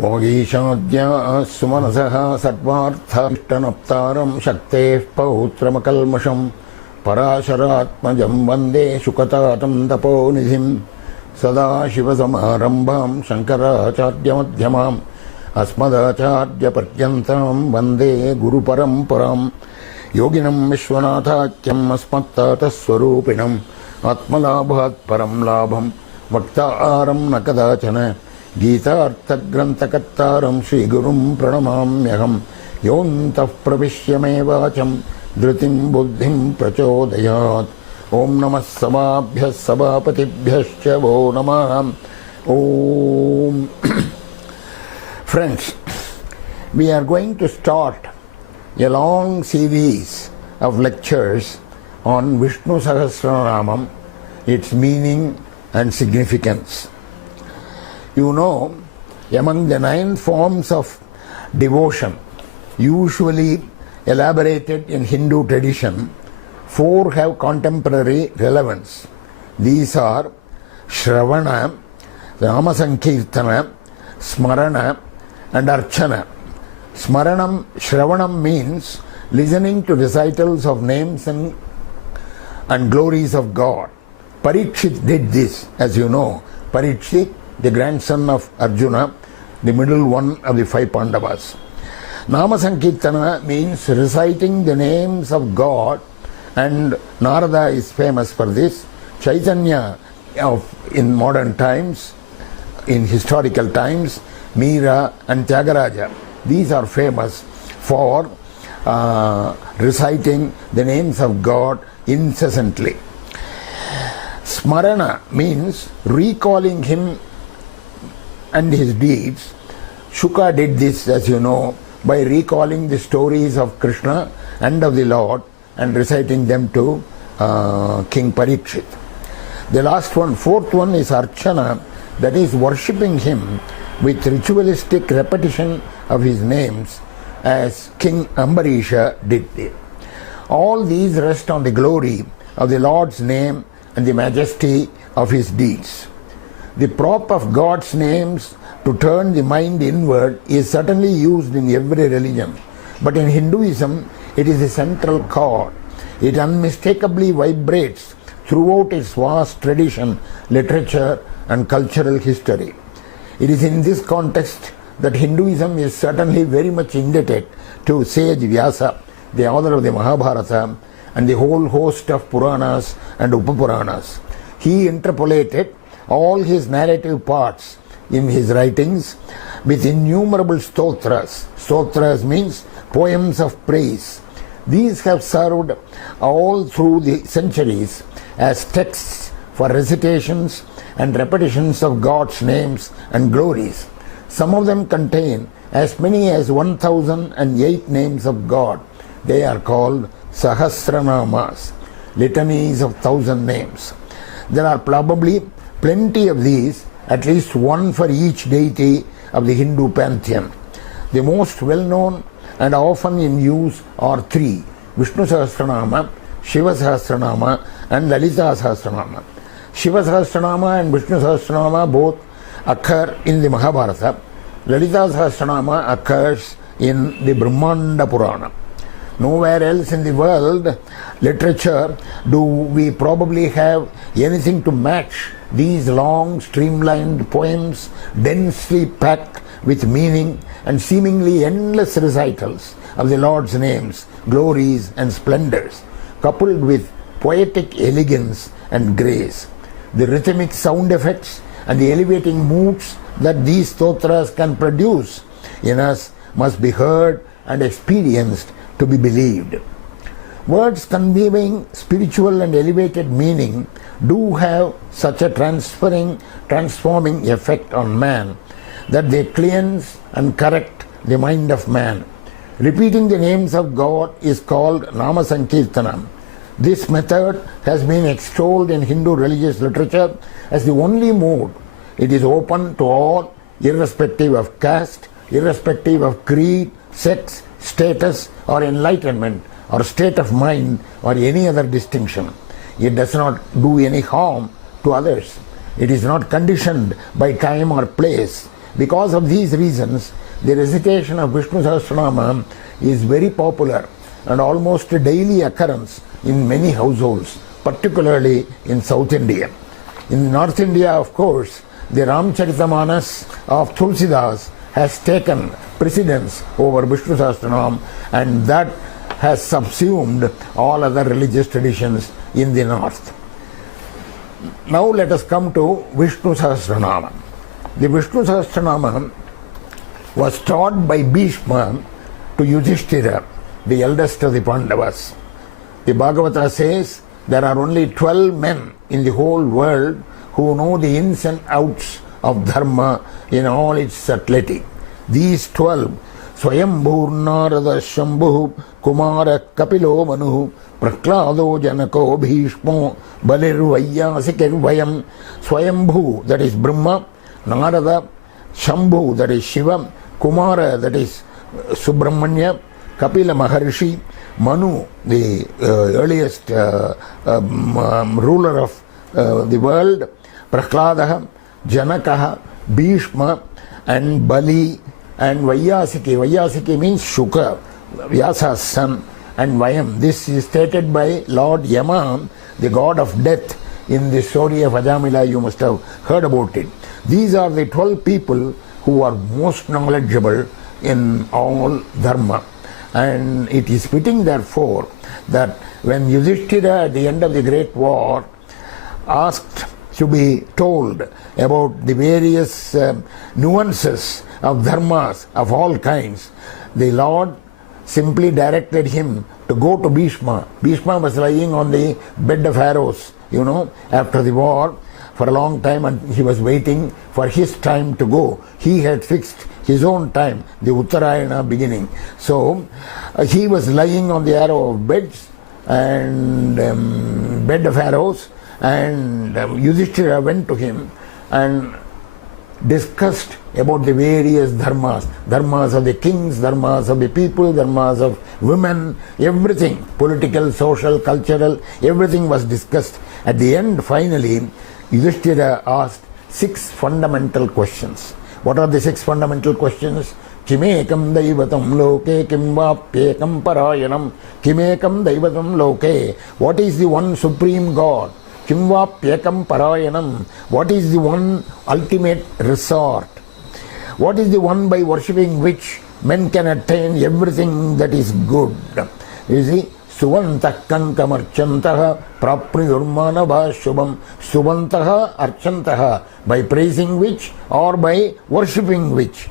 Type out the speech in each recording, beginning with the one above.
वागीशाद्या सुमनसः सर्वार्थाष्टनप्तारं शक्तेः पौत्रमकल्मषं पराशरात्मजं वन्दे शुकतातं तपोनिधिं सदाशिवसमारम्भां शङ्कराचार्यमध्यमाम् अस्मदाचार्यपर्यन्तां वन्दे गुरुपरम्परां योगिनं विश्वनाथाख्यम् अस्मत्तातस्वरूपिणम् आत्मलाभात् परं लाभं वक्तारं न कदाचन गीतार्थग्रन्थकर्तारं श्रीगुरुं प्रणमाम्यहं योऽन्तः प्रविश्य मे वाचं धृतिं बुद्धिं प्रचोदयात् ॐ नमः सभाभ्यः सभापतिभ्यश्च वो नमः ॐ Friends, we are going to start a long series of lectures on Vishnu Sahasranamam, its meaning and significance. You know, among the 9 forms of devotion usually elaborated in Hindu tradition, 4 have contemporary relevance. These are Shravana, Namasankirtana, Smarana and Archana. Shravanam means listening to recitals of names and glories of God. Parikshit did this, as you know. Parikshit, the grandson of Arjuna, the middle one of the 5 Pandavas. Namasankirtana means reciting the names of God, and Narada is famous for this. Chaitanya in modern times, in historical times, Meera and Tyagaraja, these are famous for reciting the names of God incessantly. Smarana means recalling him and his deeds. Shuka did this, as you know, by recalling the stories of Krishna and of the Lord and reciting them to King Parikshit. The last one, 4th one, is Archana, that is worshipping him with ritualistic repetition of his names, as King Ambarisha did. All these rest on the glory of the Lord's name and the majesty of his deeds. The prop of God's names to turn the mind inward is certainly used in every religion, but in Hinduism it is the central chord. It unmistakably vibrates throughout its vast tradition, literature and cultural history. It is in this context that Hinduism is certainly very much indebted to sage Vyasa, the author of the Mahabharata, and the whole host of Puranas and Upapuranas. He interpolated all his narrative parts in his writings with innumerable stotras. Stotras means poems of praise. These have served all through the centuries as texts for recitations and repetitions of God's names and glories. Some of them contain as many as 1008 names of God. They are called Sahasranāmas, litanies of 1,000 names. There are probably plenty of these, at least one for each deity of the Hindu pantheon. The most well-known and often in use are 3: Viṣṇu Sahasranāma, Shiva Sahasranāma and Lalita Sahasranāma. Shiva Sahasranāma and Viṣṇu Sahasranāma both occur in the Mahabharata. Lalita Sahasranāma occurs in the Brahmanda Purana. Nowhere else in the world literature do we probably have anything to match these long streamlined poems, densely packed with meaning and seemingly endless recitals of the Lord's names, glories and splendors, coupled with poetic elegance and grace. The rhythmic sound effects and the elevating moods that these stotras can produce in us must be heard and experienced to be believed. Words conveying spiritual and elevated meaning do have such a transforming effect on man that they cleanse and correct the mind of man. Repeating the names of God is called Namasankirtanam. This method has been extolled in Hindu religious literature as the only mode. It is open to all, irrespective of caste, irrespective of creed, sex, status or enlightenment or state of mind or any other distinction. It does not do any harm to others. It is not conditioned by time or place Because of these reasons, the recitation of Viṣṇu Sahasranāma is very popular and almost a daily occurrence in many households, particularly in South India. In North India, of course, the Ramcharitamanas of Tulsidas has taken precedence over Viṣṇu Sahasranāma, and that has subsumed all other religious traditions in the north. Now let us come to Viṣṇu Sahasranāma. The Viṣṇu Sahasranāma was taught by Bhishma to Yudhishthira, the eldest of the Pandavas. The Bhagavata says there are only 12 men in the whole world who know the ins and outs of dharma in all its subtlety. These 12, Swayambhur Narada Shambhu Kumara Kapilo Manu Praklado Janako Bhishmo Balir Vayyasikir Vayam. Swayambhu, that is Brahma; Narada; Shambhu, that is Shiva; Kumara, that is Subramanya; Kapila Maharshi; Manu, the earliest ruler of the world; Prahladaha; Janakaha; Bhishma; and Bali; and Vayyasiki. Vayyasiki means Shuka, Vyasa's son; and Vayam. This is stated by Lord Yama, the god of death, in the story of Ajamila. You must have heard about it. These are the 12 people who are most knowledgeable in all dharma. And it is fitting, therefore, that when Yudhishthira at the end of the great war asked to be told about the various nuances of dharmas of all kinds, the Lord simply directed him to go to Bhishma. Bhishma was lying on the bed of arrows, after the war for a long time, and he was waiting for his time to go. He had fixed his own time, the Uttarayana beginning. So he was lying on the arrow of beds and bed of arrows, and Yudhishthira went to him and discussed about the various dharmas of the kings, dharmas of the people, dharmas of women, everything, political, social, cultural, everything was discussed. At the end, finally, Yudhishthira asked 6 fundamental questions. What are the 6 fundamental questions? Kimekam daivatam loke kimvapyekam parayanam. Kimekam daivatam loke. What is the one supreme God? Kimvapyekam parayanam. What is the one ultimate resort? What is the one by worshipping which men can attain everything that is good? You see, Suvantah kankam archantaha prapridurmanabha shubham. Suvantaha archantaha, by praising which or by worshipping which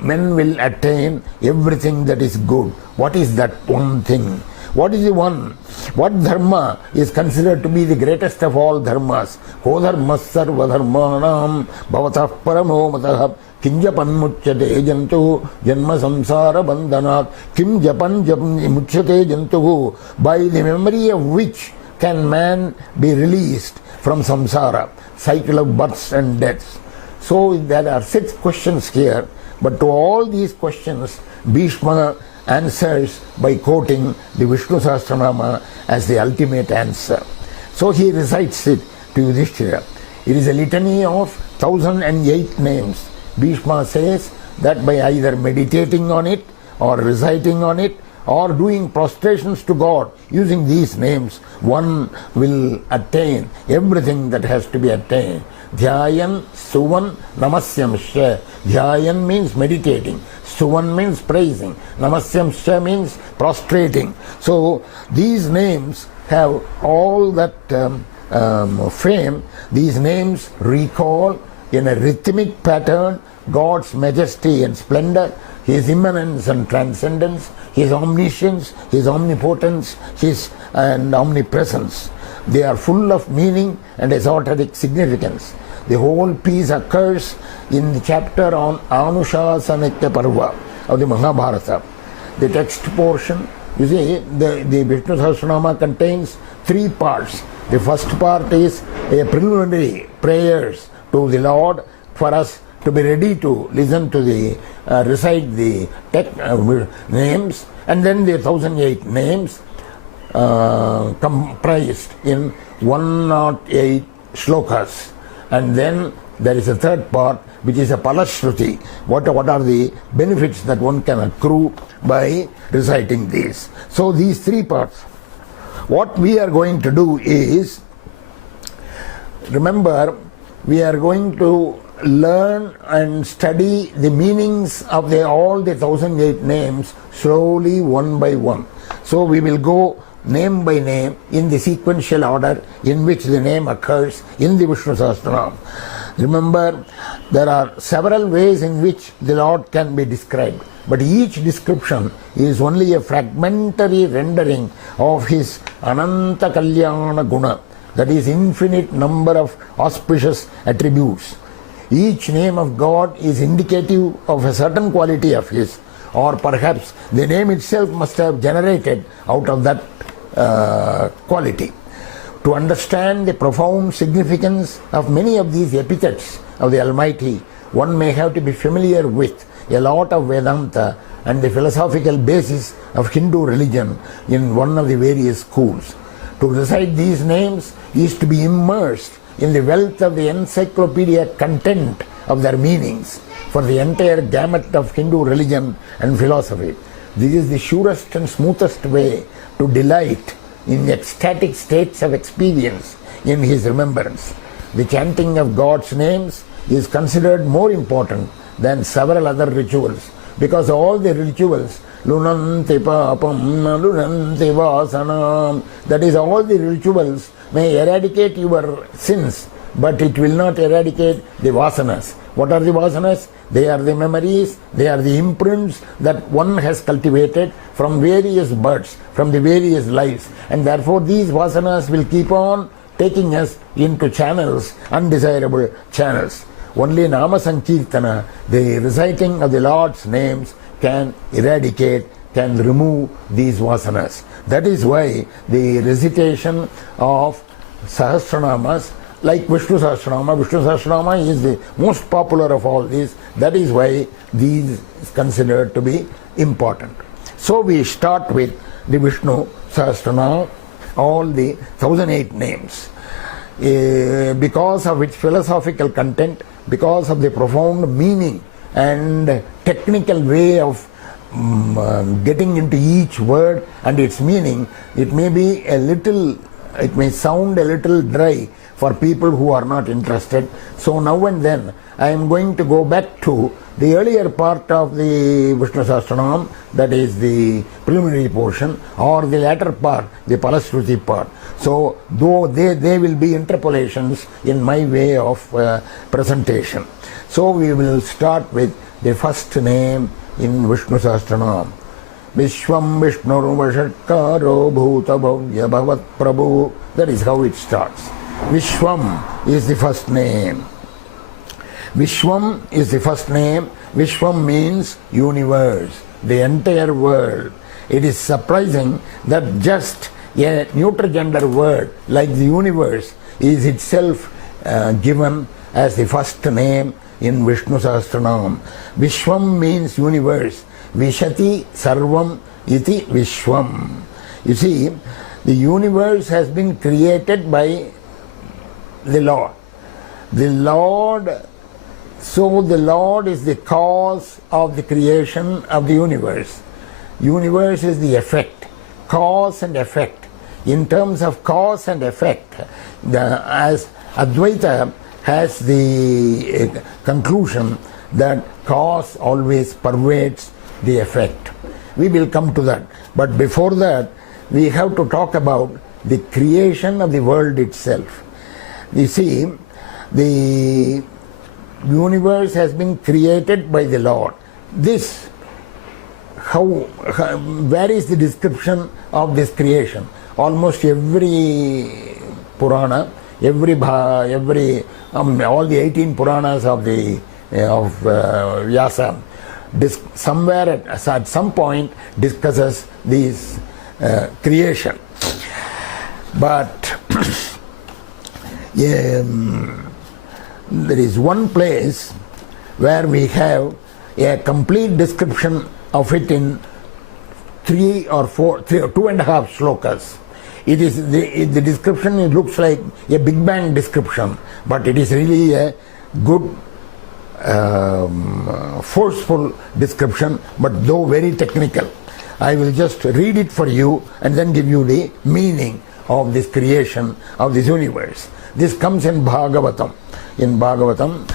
men will attain everything that is good. What is that one thing? What is the one? What dharma is considered to be the greatest of all dharmas? Ko dharmas sarva dharmanam bhavatah paramo matah kim japan muchyate jantu janma samsara bandhanat. Kim japan muchyate jantu, by the memory of which can man be released from samsara, cycle of births and deaths. So there are 6 questions here, but to all these questions Bhishma answers by quoting the Viṣṇu Sahasranāma as the ultimate answer. So he recites it to Yudhishthira. It is a litany of 1008 names. Bhishma says that by either meditating on it or reciting on it or doing prostrations to God using these names, one will attain everything that has to be attained. Dhyayan Suvan Namasyamsha. Dhyayan means meditating. Suvan means praising. Namasyamsha means prostrating. So these names have all that fame. These names recall in a rhythmic pattern God's majesty and splendor, His immanence and transcendence, His omniscience, His omnipotence, His and omnipresence. They are full of meaning and esoteric significance. The whole piece occurs in the chapter on Anushāsanitya Parva of the Mahabharata. The text portion, you see, the Viṣṇu Sahasranāma contains 3 parts. The first part is a preliminary prayers to the Lord for us to be ready to listen to the recite the names, and then the 1008 names comprised in 108 shlokas, and then there is a third part which is a palashruti. What are the benefits that one can accrue by reciting these? So these three parts. What we are going to do is, remember, we are going to learn and study the meanings of all the 1008 names slowly, one by one. So we will go name by name in the sequential order in which the name occurs in the Viṣṇu Sahasranāma. Remember, there are several ways in which the Lord can be described, but each description is only a fragmentary rendering of his Ananta Kalyana Guna, that is infinite number of auspicious attributes. Each name of God is indicative of a certain quality of his, or perhaps the name itself must have generated out of that quality. To understand the profound significance of many of these epithets of the Almighty, one may have to be familiar with a lot of Vedanta and the philosophical basis of Hindu religion in one of the various schools. To recite these names is to be immersed in the wealth of the encyclopedia content of their meanings for the entire gamut of Hindu religion and philosophy. This is the surest and smoothest way to delight in ecstatic states of experience in his remembrance. The chanting of God's names is considered more important than several other rituals, because all the rituals, lunanti papam lunanti vasanam, that is, all the rituals may eradicate your sins, but it will not eradicate the vasanas. What are the vasanas? They are the memories, they are the imprints that one has cultivated from various births, from the various lives, and therefore these vasanas will keep on taking us into channels, undesirable channels. Only Nama Sankirtana, the reciting of the Lord's names, can eradicate, can remove these vasanas. That is why the recitation of Sahasranāmas, like Viṣṇu Sahasranāma is the most popular of all these. That is why these is considered to be important. So we start with the Viṣṇu Sahasranāma, all the 1008 names. Because of its philosophical content, because of the profound meaning and technical way of getting into each word and its meaning, it may sound a little dry for people who are not interested. So now and then I am going to go back to the earlier part of the Viṣṇu Sahasranāma, that is the preliminary portion, or the latter part, the Palashruti part. So though they will be interpolations in my way of presentation. So we will start with the first name in Viṣṇu Sahasranāma. Vishvam Vishnur Vashatkaro Bhuta Bhavya Bhavat Prabhu. That is how it starts. Vishvam is the first name. Vishvam is the first name. Vishvam means universe, the entire world. It is surprising that just a neuter gender word like the universe is itself given as the first name in Viṣṇu Sahasranāma. Vishvam means universe. Vishati Sarvam iti Vishvam. You see, the universe has been created by the Lord. So the Lord is the cause of the creation of the universe. Universe is the effect, cause and effect. In terms of cause and effect, as Advaita has the conclusion that cause always pervades the effect. We will come to that. But before that, we have to talk about the creation of the world itself. You see, the universe has been created by the Lord. This, where is the description of this creation? Almost every Purana, all the 18 Puranas of Vyasa, somewhere at some point discusses this creation. But there is one place where we have a complete description of it in 2.5 slokas. It is the description, it looks like a Big Bang description, but it is really a good forceful description, but though very technical. I will just read it for you and then give you the meaning of this creation of this universe. This comes in Bhagavatam. In Bhagavatam,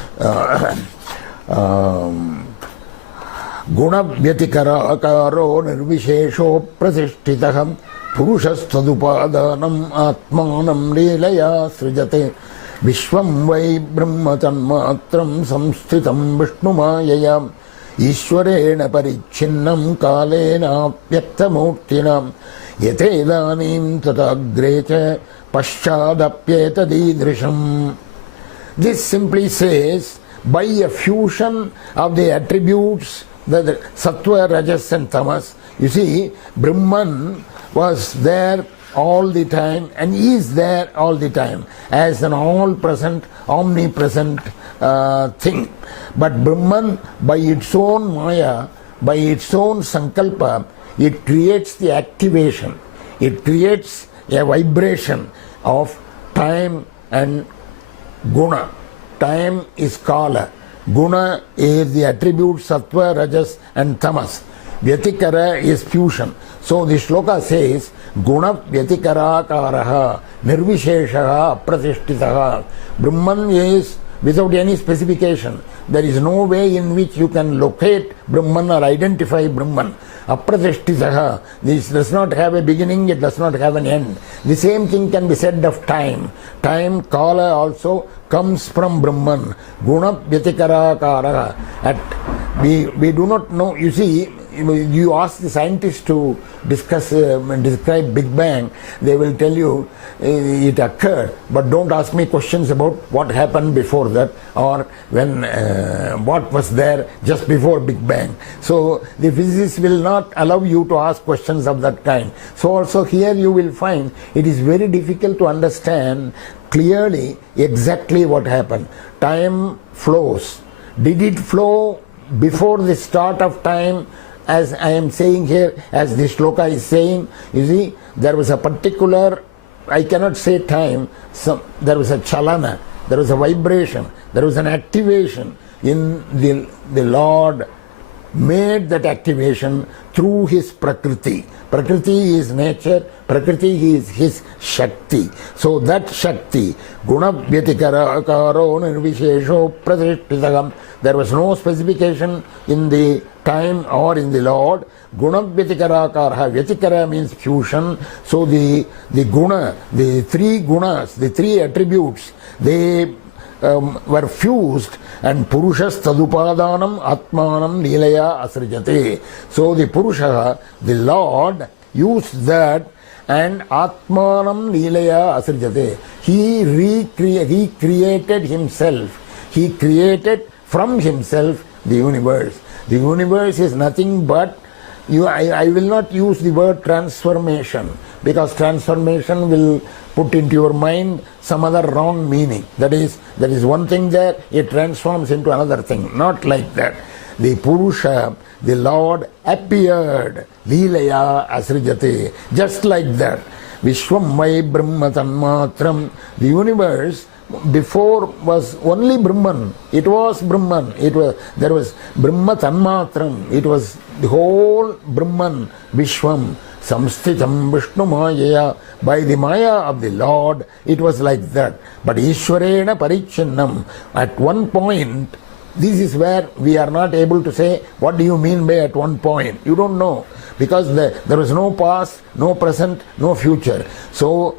Guna Vyatikara Akaro Nirvishesho Prasishtitaham Purushasthadupadanam Atmanam Lelaya Srijate Vishvam Vai Brahmatanmatram Samsthitam Vishnu Mayayam Ishwarena Parichinnam Kalena Vyaktamurtinam Yatedanim Tatagrecha Paschadapyetadidrisham. This simply says, by a fusion of the attributes, the Sattva, Rajas and Tamas, you see, Brahman was there all the time and is there all the time as an all-present, omnipresent thing. But Brahman, by its own Maya, by its own Sankalpa, it creates the activation. It creates a vibration of time and Guna. Time is Kala. Guna is the attribute Sattva, Rajas and Tamas. Vyatikara is fusion. So the shloka says, Guna Vyatikara Karaha Nirvisheshaha Prasishtitaha. Brahman is without any specification. There is no way in which you can locate Brahman or identify Brahman. Aprasishtitaha. This does not have a beginning, it does not have an end. The same thing can be said of time. Time, Kala also comes from Brahman. Guna Vyatikara Karaha. We do not know, you see, you ask the scientists to discuss and describe Big Bang, they will tell you it occurred, but don't ask me questions about what happened before that or when what was there just before Big Bang. So the physicists will not allow you to ask questions of that kind. So also here you will find it is very difficult to understand clearly exactly what happened. Time flows. Did it flow before the start of time, as I am saying here, as the shloka is saying? You see, there was a particular, I cannot say time, there was a chalana, there was a vibration, there was an activation in the Lord made that activation through his Prakriti. Prakriti is nature, Prakriti is his Shakti. So that Shakti, Guna Vyatikara Akaro Nirvishesho Prasishtitagam, there was no specification in the time or in the Lord. Guna Vyatikara Akara, Vyatikara means fusion. So the Guna, the three Gunas, the three attributes, they were fused, and Purushas Tadupadanam Atmanam Nilaya Asrijate. So the Purusha, the Lord, used that and Atmanam Nilaya Asrijate. He created himself. He created from himself the universe. The universe is nothing but, I will not use the word transformation, because transformation will put into your mind some other wrong meaning. That is, there is one thing there, it transforms into another thing. Not like that. The Purusha, the Lord, appeared, Leelaya Asrijate, just like that. Vishvam Vai Brahmatanmatram. The universe before was only Brahman. It was Brahman. There was Brahma Tanmatram. It was the whole Brahman, Vishvam, Samsthitam Vishnu Mayaya. By the Maya of the Lord, it was like that. But Ishwarena Parichinnam. At one point, this is where we are not able to say, what do you mean by at one point? You don't know. Because there was no past, no present, no future. So,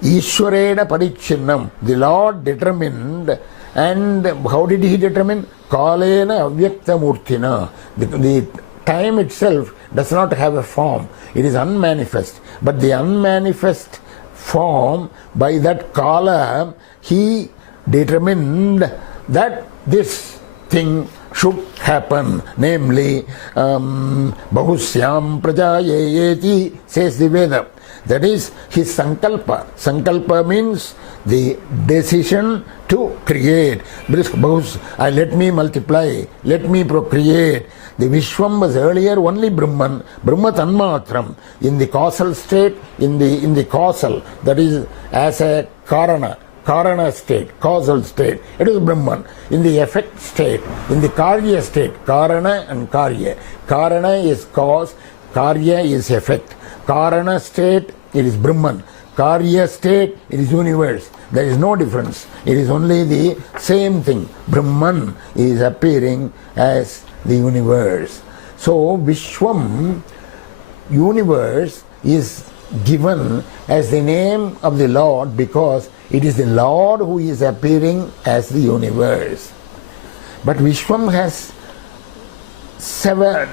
Ishwarena Parichinnam, the Lord determined, and how did he determine? Kalena Avyaktamurtina. The time itself does not have a form. It is unmanifest. But the unmanifest form, by that Kala, he determined that this thing should happen. Namely, Bahusyam Prajayeti, says the Veda. That is his Sankalpa. Sankalpa means the decision to create. Let me multiply, let me procreate. The Vishvam was earlier only Brahman, Brahma Tanmatram. In the causal state, in the causal, that is as a Karana, Karana state, causal state, it is Brahman. In the effect state, in the Karya state, Karana and Karya. Karana is cause, Karya is effect. Karana state, it is Brahman. Karya state, it is universe. There is no difference. It is only the same thing. Brahman is appearing as the universe. So Vishvam, universe, is given as the name of the Lord because it is the Lord who is appearing as the universe. But Vishvam has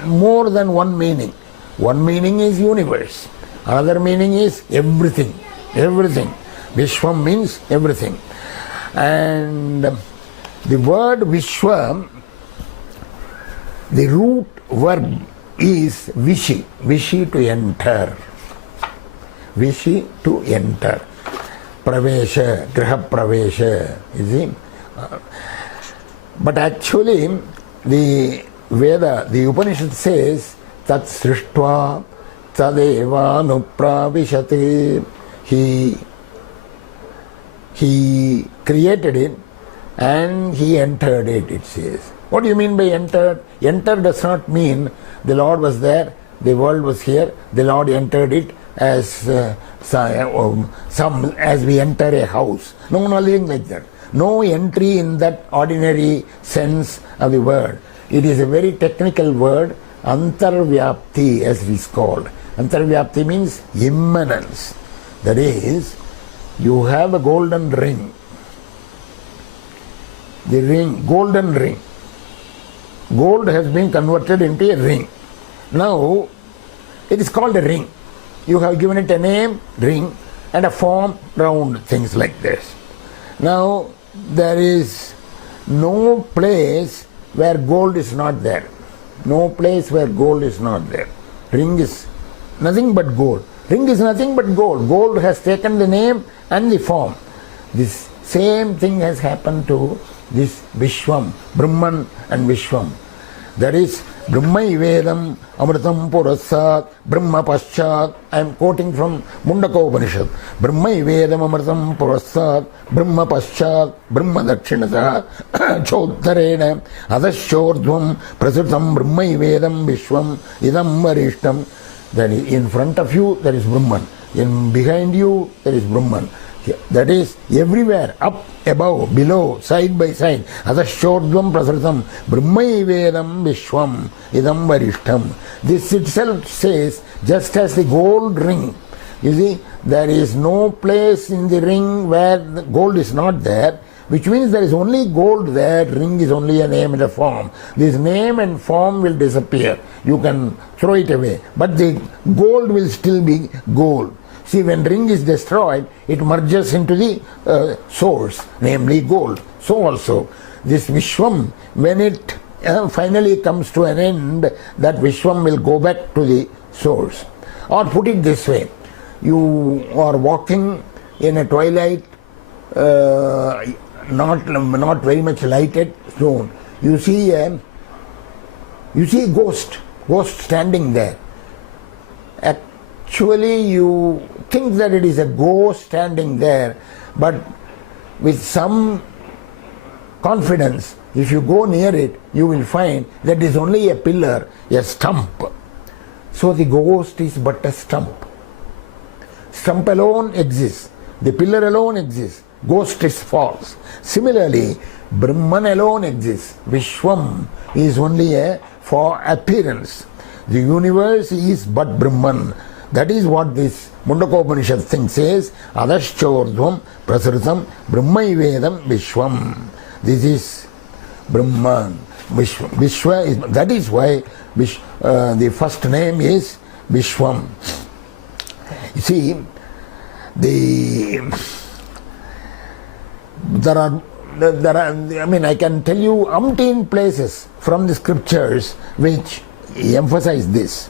more than one meaning. One meaning is universe. Another meaning is everything. Everything. Vishvam means everything. And the word Vishwa, the root verb is Vishi. Vishi, to enter. Vishi, to enter. Pravesha, Griha Pravesha, you see. But actually, the Veda, the Upanishad says, Tat Srishtva Tadeva Nupravishate. He created it and he entered it, it says. What do you mean by entered? Enter does not mean the Lord was there, the world was here, the Lord entered it as as we enter a house. No, nothing like that. No entry in that ordinary sense of the word. It is a very technical word, antarvyapti, as it is called. Antarvyapti means immanence. That is, you have a golden ring. The ring, golden ring. Gold has been converted into a ring. Now, it is called a ring. You have given it a name, ring, and a form, round, things like this. Now, there is no place where gold is not there. No place where gold is not there. Ring is nothing but gold. Ring is nothing but gold. Gold has taken the name and the form. This same thing has happened to this Vishvam, Brahman and Vishvam. That is, Brahma Vedam Amritam Purasat Brahma Paschat. I am quoting from Mundaka Upanishad. Brahma Vedam Amritam Purasat Brahma Paschat Brahma Dakshinata Chodharena Adashordvam Prasutam Brahma Vedam Vishvam Idam Varishtam. Then in front of you there is Brahman. In behind you there is Brahman. That is everywhere, up, above, below, side by side. Adashordvam prasritam Brahmaivedam Vishvam idam varishtam. This itself says, just as the gold ring, you see, there is no place in the ring where the gold is not there, which means there is only gold there, ring is only a name and a form. This name and form will disappear. You can throw it away. But the gold will still be gold. See, when ring is destroyed, it merges into the source, namely gold. So also, this Vishwam, when it finally comes to an end, that Vishwam will go back to the source. Or put it this way, you are walking in a twilight, not very much lighted zone. You see a ghost standing there. Actually, you think that it is a ghost standing there, but with some confidence, if you go near it, you will find that it is only a pillar, a stump. So the ghost is but a stump. Stump alone exists. The pillar alone exists. Ghost is false. Similarly, Brahman alone exists. Vishwam is only a for appearance. The universe is but Brahman. That is what this Mundakopanishad thing says. Adashchordvam prasritam Brahmaivedam Vishwam. This is Brahman. Vishwa is, that is why the first name is Vishwam. You see, there are, I mean, I can tell you umpteen places from the scriptures which emphasize this.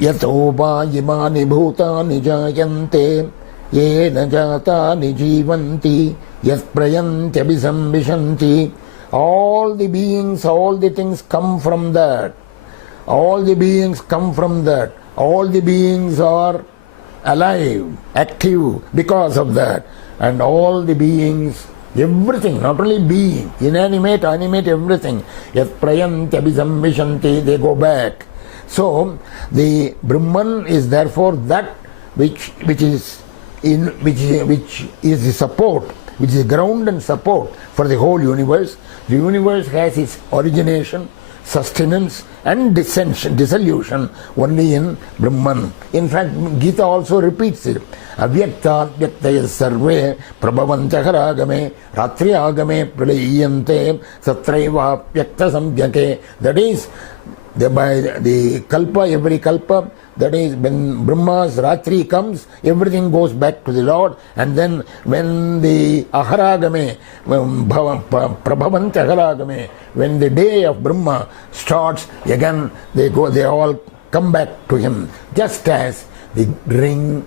Yatoba yimani bhutani jayante yena jatani jivanti yat prayanti abhisambhishanti. All the beings, all the things come from that. All the beings come from that. All the beings are alive, active because of that. And all the beings, everything, not only being, inanimate, animate, everything, yat prayanti abhisamvishanti, they go back. So the Brahman is therefore that which is the support, which is ground and support for the whole universe. The universe has its origination, sustenance and dissolution only in Brahman. In fact, Gita also repeats it. Avyakta vyaktaya sarve prabhavanta haragame ratri agame pralayante satraiva vyakta sambyake. That is, by the kalpa, every kalpa, that is when Brahma's Ratri comes, everything goes back to the Lord. And then when the Aharagame, Prabhavanta Aharagame, when the day of Brahma starts, again they all come back to him. Just as the ring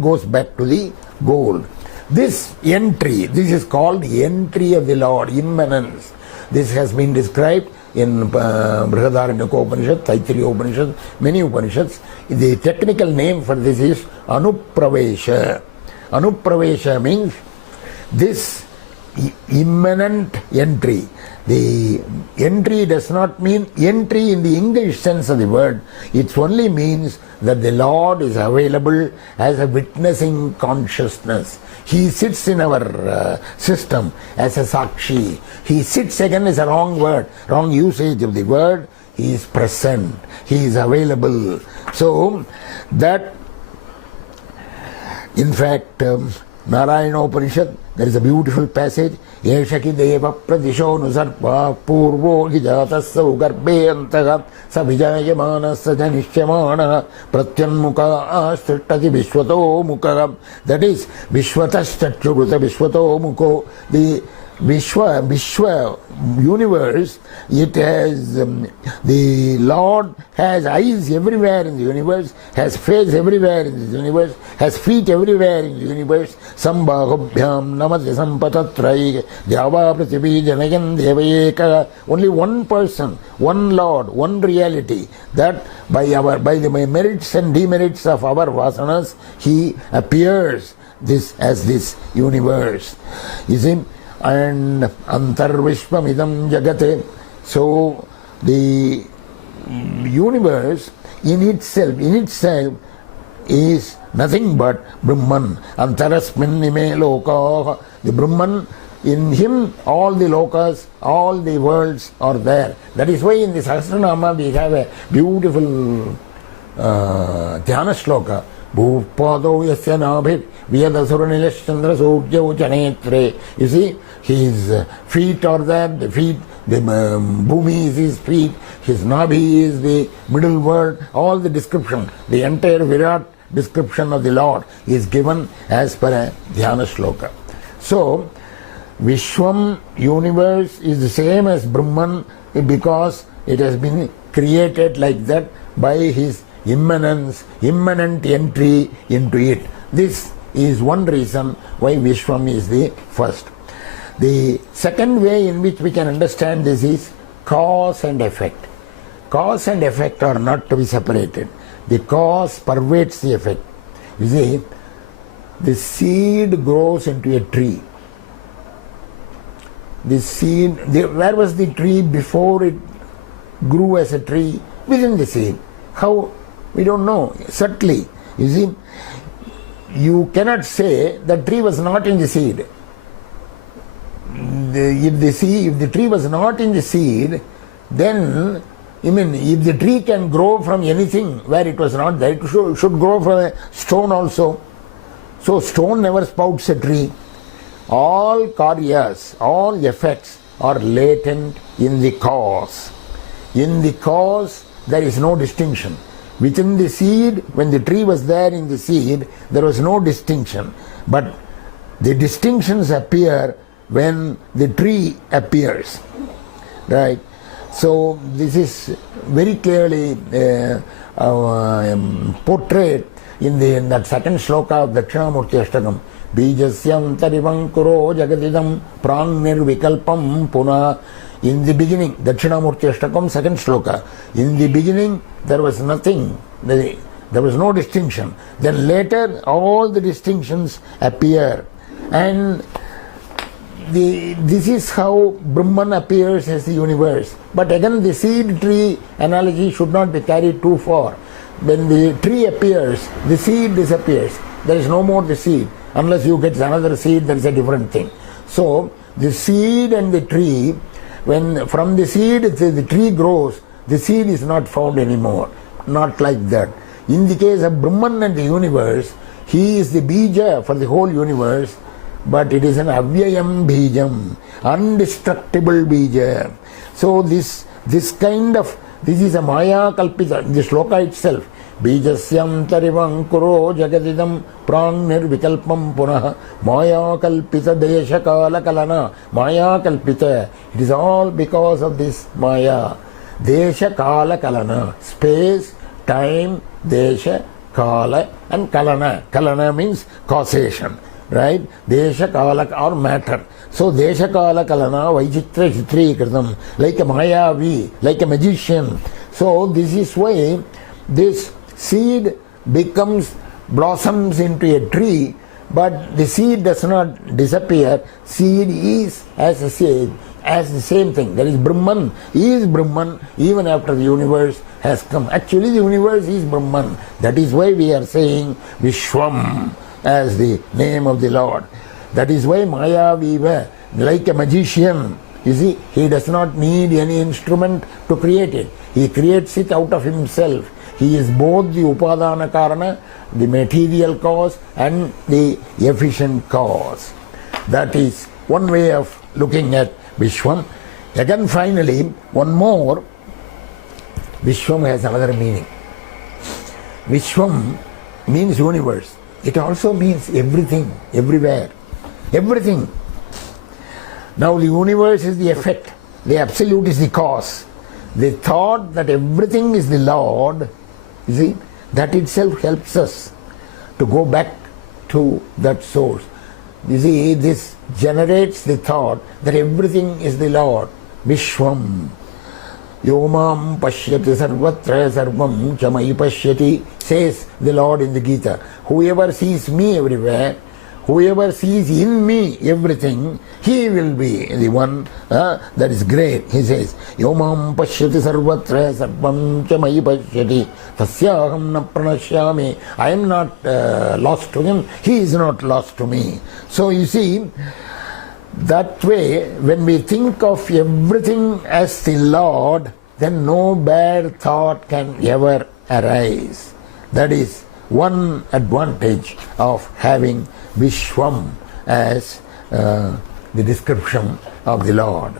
goes back to the gold. This entry, this is called the entry of the Lord, immanence. This has been described in Brihadaranyaka Upanishad, Taittiriya Upanishad, many Upanishads. The technical name for this is Anupravesha. Anupravesha means this immanent entry. The entry does not mean entry in the English sense of the word. It only means that the Lord is available as a witnessing consciousness. He sits in our system as a sakshi. He sits, again, is a wrong word, wrong usage of the word. He is present. He is available. So that, in fact, Narayana Upanishad, there is a beautiful passage. Yeshaki deva pradisho nusarpa purvo hijatasya ugarbhe antaga sabhijayamana sajanishyamana pratyanmuka ashtati vishwato mukha. That is, vishwataschachugruta vishwato mukho. The Vishwa universe, it has, the Lord has eyes everywhere in the universe, has face everywhere in the universe, has feet everywhere in the universe. Sambhagobhyam namati sampatatrai java pratibhi janayan devayeka. Only one person, one Lord, one reality, that by the merits and demerits of our vasanas, he appears as this universe. You see? And antarvishvamidam jagate. So the universe in itself is nothing but Brahman. Antarasmin ime loka. The Brahman, in him all the lokas, all the worlds are there. That is why in the Sahasranāma we have a beautiful dhyana shloka. Bhupado yasya nabhit vyadasura chandra surya janetre. You see, his feet are there, the bhumi is his feet, his nabhi is the middle world. All the description, the entire Virat description of the Lord is given as per a dhyana shloka. So, Vishvam, universe, is the same as Brahman because it has been created like that by his immanence, immanent entry into it. This is one reason why Vishvam is the first. The second way in which we can understand this is cause and effect. Cause and effect are not to be separated. The cause pervades the effect. You see, the seed grows into a tree. The seed, where was the tree before it grew as a tree? Within the seed. How? We don't know. Subtly. You see, you cannot say the tree was not in the seed. If the tree was not in the seed, then, if the tree can grow from anything where it was not there, it should grow from a stone also. So stone never spouts a tree. All karyas, all effects are latent in the cause. In the cause, there is no distinction. Within the seed, when the tree was there in the seed, there was no distinction. But the distinctions appear when the tree appears. Right? So this is very clearly portrayed in that second shloka of Dakshinamurti Ashtakam. Bijasyam tarivankuro jagadidam pranir vikalpam puna. In the beginning, Dakshinamurti Ashtakam, second shloka. In the beginning, there was nothing. There was no distinction. Then later all the distinctions appear, and this is how Brahman appears as the universe. But again, the seed tree analogy should not be carried too far. When the tree appears, the seed disappears. There is no more the seed. Unless you get another seed, that is a different thing. So the seed and the tree, when from the seed the tree grows, the seed is not found anymore. Not like that. In the case of Brahman and the universe, he is the bija for the whole universe, but it is an avyayam bijam, undestructible bija. So this is a maya kalpita, the shloka itself. Bijasyam tarivam kuro jagadidam prang nirvikalpam punah maya kalpita desha kala kalana. Maya kalpita, it is all because of this maya. Desha kala kalana, space, time, desha, kala and kalana. Kalana means causation, right? Desha kala or matter. So desha kala kalana vaichitra chitrikritam, like a mayavi, like a magician. So this is why this seed blossoms into a tree, but the seed does not disappear. Seed is as a seed, as the same thing. That is Brahman is Brahman even after the universe has come. Actually the universe is Brahman. That is why we are saying Vishvam as the name of the Lord. That is why Maya Viva, like a magician, you see, he does not need any instrument to create it. He creates it out of himself. He is both the Upadana Karana, the material cause, and the efficient cause. That is one way of looking at Vishwam. Again, finally, one more. Vishwam has another meaning. Vishwam means universe. It also means everything, everywhere. Everything. Now the universe is the effect. The absolute is the cause. The thought that everything is the Lord, you see, that itself helps us to go back to that source. You see, this generates the thought that everything is the Lord. Vishwam. Yomam pashyati sarvatra sarvam chamai pashyati, says the Lord in the Gita. Whoever sees me everywhere, whoever sees in me everything, he will be the one that is great. He says, Yomam pashyati sarvatra sarvam chamai pashyati tasyaham na pranashyami. I am not lost to him, he is not lost to me. So you see, that way, when we think of everything as the Lord, then no bad thought can ever arise. That is one advantage of having Vishwam as the description of the Lord.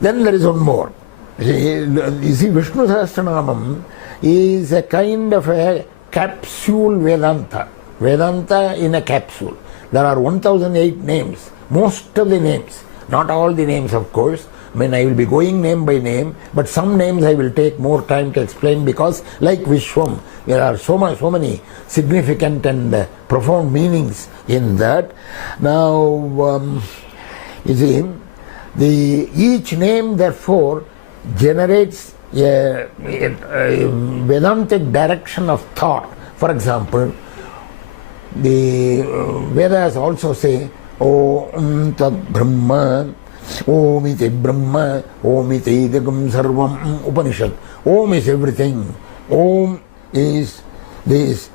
Then there is one more. You see, Vishnu Sahasranamam is a kind of a capsule Vedanta. Vedanta in a capsule. There are 1008 names. Most of the names, not all the names of course. I mean, I will be going name by name, but some names I will take more time to explain, because like Vishwam, there are so many significant and profound meanings in that. Now, you see, each name therefore generates a Vedantic direction of thought. For example, the Vedas also say, Om Tad Brahma, Om iti Brahma, Om iti Idagam Sarvam, Upanishad. Om is everything. Om is this.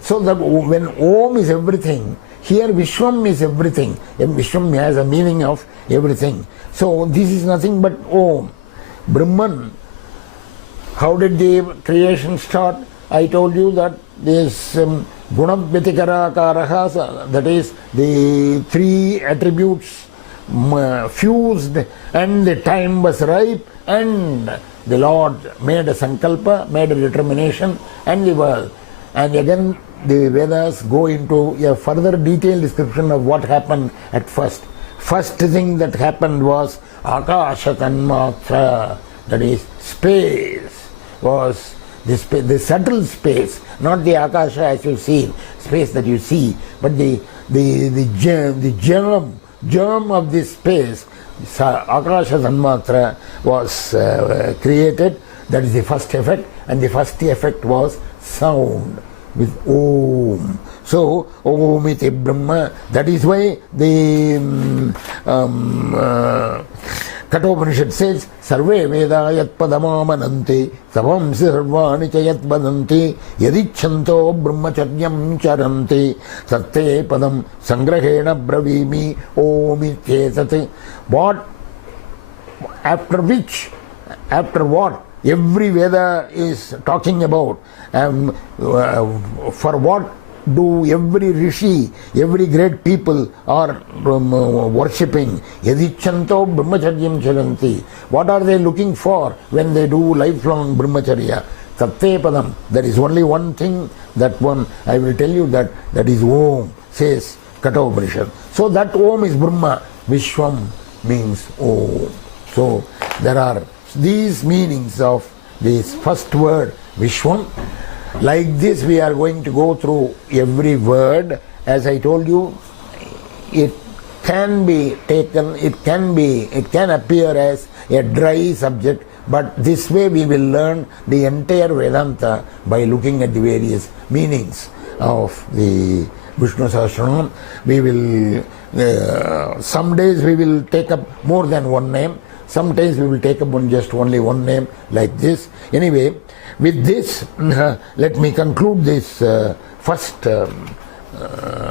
So that when Om is everything, here Vishwam is everything. And Vishwam has a meaning of everything. So this is nothing but Om. Brahman. How did the creation start? I told you that this Gunadvyatikara, that is the three attributes fused, and the time was ripe, and the Lord made a sankalpa, made a determination, and the world. And again the Vedas go into a further detailed description of what happened at first. First thing that happened was Akasha Tanmatra, that is space, was the subtle space, not the Akasha as you see, space that you see, but the germ germ of this space, Akasha Tanmatra was created. That is the first effect, and the first effect was sound with Om. So, Om iti Brahma. That is why the Kathopanishad says, Sarve Veda Yat Padamamananti, Savam Sarvani Chayat Badanti, Yadichanto Brahmacharyam Charanti, Satte Padam Sangrahena Bravimi, Om Ityesati. What? After which? After what? Every Veda is talking about. For what do every rishi, every great people are worshipping? Yadichanto brahmacharyam charanti. What are they looking for when they do lifelong brahmacharya? Satte padam. There is only one thing, that one I will tell you, that is Om, says Kathopanishad. So that Om is Brahma. Vishvam means Om. So there are these meanings of this first word Vishvam. Like this we are going to go through every word. As I told you, it can be taken, it can appear as a dry subject, but this way we will learn the entire Vedanta by looking at the various meanings of the Viṣṇu Sahasranāma. We will, some days we will take up more than one name, sometimes we will take up only one name, like this. Anyway, with this, let me conclude this first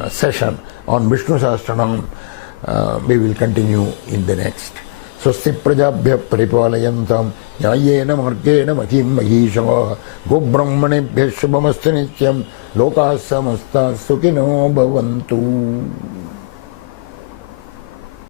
session on Viṣṇu Sahasranāma. We will continue in the next. Swasti prajabhya paripalayantam nyayena margena mahim mahishava gobrahmanebhya shubhamastu nityam lokah samasta sukhino bhavantu.